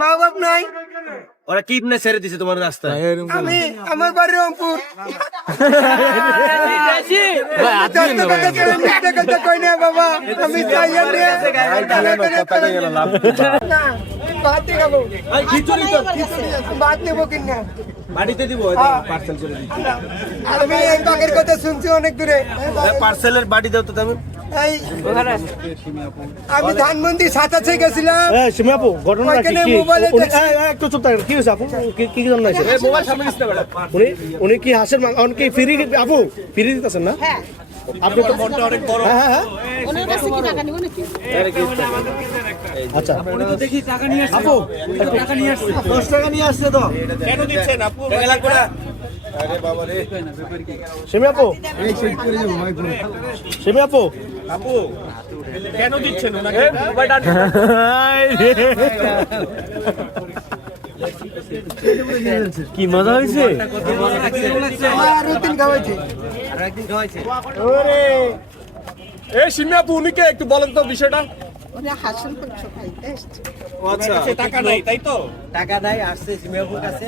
মা-বাপ নাই। ওরা কিডনে ছেড়ে দিছে তোমার রাস্তায়। আমি আমার বাড়ি রংপুর। কই না বাবা, আমি চাই ভাত নেবো কিনা বাড়িতে দিব পার্সেল করে দিচ্ছি। আমি এই বাঘের কথা শুনছি অনেক দূরে। পার্সেলের বাড়ি দাও তো তুমি। এই আমি ধানমন্ত্রী সাতাশে গেছিলাম। সিমাপু ঘটনা কি ওইখানে মোবাইলে একটু চুপ থাকেন কি হয়েছে আপু কি জন্য আছে মোবাইল সামনে দিতে পারে। উনি কি হাসের অনেকে ফ্রি আপু ফ্রি দিতেছেন না আপনি তো মনটা অনেক বড়। হ্যাঁ ওনার কাছে কি টাকা নিব নাকি? আচ্ছা দেখি টাকা নিয়ে আসছে। আপু টাকা নিয়ে আসছে। 10 টাকা নিয়ে আসছে তো কেন দিচ্ছেন আপু? টাকা লাগবে না। আরে বাবা রে। সিমাপু সিমাপু আপু কেন দিচ্ছেন ওনাকে? মোবাইলটা কি মজা হয়েছে আর রুটিন খাওয়াইছে। এই সিমিয়াপু উনিকে একটু বলেন তো বিষয়টা। ওরা হাসন করছো খাইতে আসছে। আচ্ছা টাকা নাই তাই তো? টাকা দেয় আসছে সিমিয়াপুর কাছে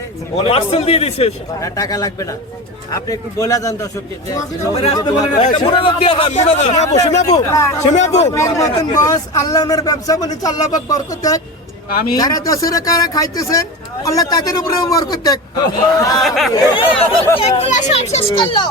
পার্সেল দিয়ে দিছে। আর টাকা লাগবে না আপনি একটু বলে যান দর্শককে যে মুনাজাত দিয়ে দেন, মুনাজাত। সিমাপু সিমাপু আমার মতন বস, আল্লাহ ওনার ব্যবসা বলে আল্লাহ পাক বরকত দেখ। যারা 10 টাকা খাইতেছেন আল্লাহ তাদের উপরেও বরকত দেখ। এক গ্লাস শেষ করলো।